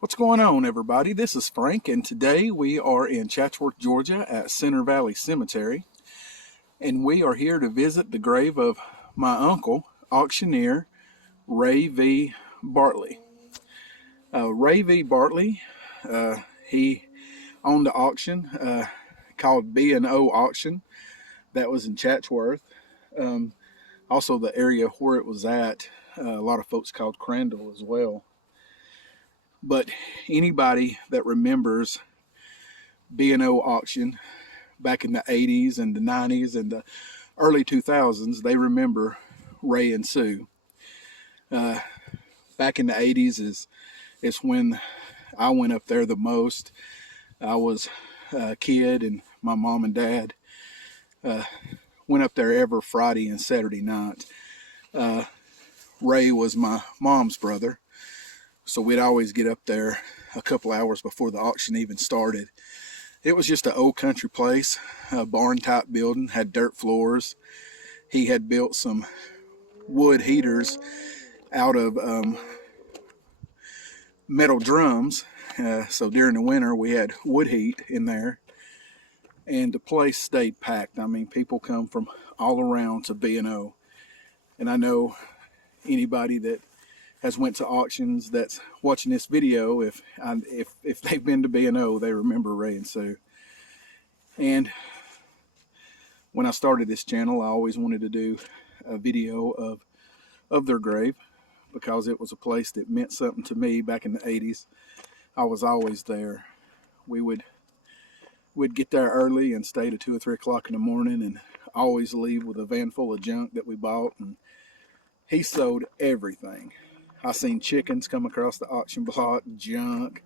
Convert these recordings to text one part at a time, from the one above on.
What's going on, everybody? This is Frank, and today we are in Chatsworth, Georgia at Center Valley Cemetery, and we are here to visit the grave of my uncle, Auctioneer Ray V. Bartley. Ray V. Bartley, he owned the auction called B&O Auction that was in Chatsworth. Also, the area where it was at, a lot of folks called Crandall as well. But anybody that remembers B&O Auction back in the 80s and the 90s and the early 2000s, they remember Ray and Sue. Back in the 80s is when I went up there the most. I was a kid, and my mom and dad went up there every Friday and Saturday night. Ray was my mom's brother, so we'd always get up there a couple hours before the auction even started. It was just an old country place, a barn type building, had dirt floors. He had built some wood heaters out of metal drums. So during the winter we had wood heat in there, and the place stayed packed. I mean, people come from all around to B&O, and I know anybody that has went to auctions that's watching this video, if they've been to B&O, they remember Ray and Sue. And when I started this channel, I always wanted to do a video of their grave, because it was a place that meant something to me back in the 80s. I was always there. We'd get there early and stay to 2 or 3 o'clock in the morning, and always leave with a van full of junk that we bought. And he sold everything. I seen chickens come across the auction block, junk,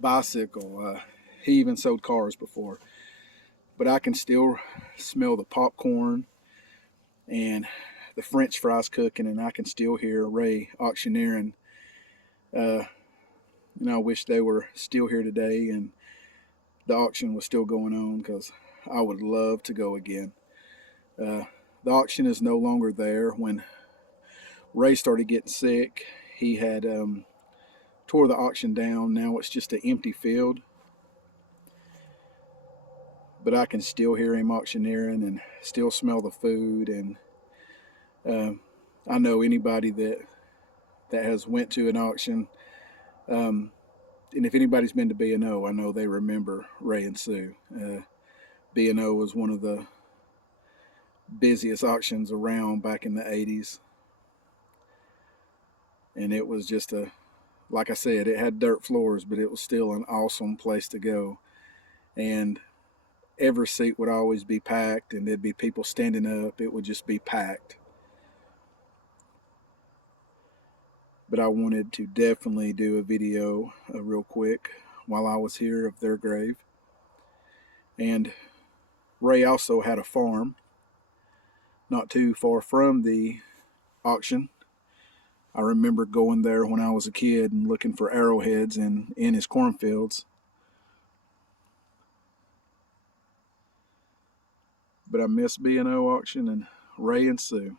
bicycle. He even sold cars before. But I can still smell the popcorn and the French fries cooking, and I can still hear Ray auctioneering. I wish they were still here today and the auction was still going on, because I would love to go again. The auction is no longer there. When Ray started getting sick, he had tore the auction down. Now it's just an empty field. But I can still hear him auctioneering and still smell the food. And I know anybody that has went to an auction, and if anybody's been to B&O, I know they remember Ray and Sue. B&O was one of the busiest auctions around back in the 80s. And it was just like I said, it had dirt floors, but it was still an awesome place to go. And every seat would always be packed, and there'd be people standing up. It would just be packed. But I wanted to definitely do a video real quick while I was here of their grave. And Ray also had a farm not too far from the auction. I remember going there when I was a kid and looking for arrowheads in his cornfields. But I miss B&O auction and Ray and Sue.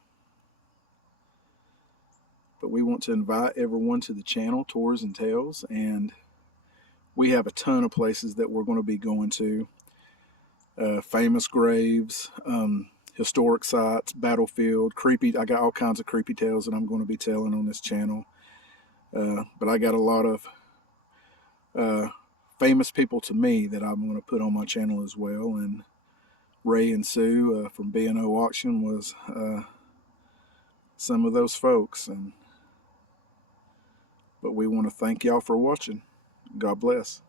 But we want to invite everyone to the channel, Tours and Tales, and we have a ton of places that we're going to be going to. Famous graves, historic sites, battlefield, creepy. I got all kinds of creepy tales that I'm going to be telling on this channel. But I got a lot of famous people to me that I'm going to put on my channel as well. And Ray and Sue from B&O Auction was some of those folks. But we want to thank y'all for watching. God bless.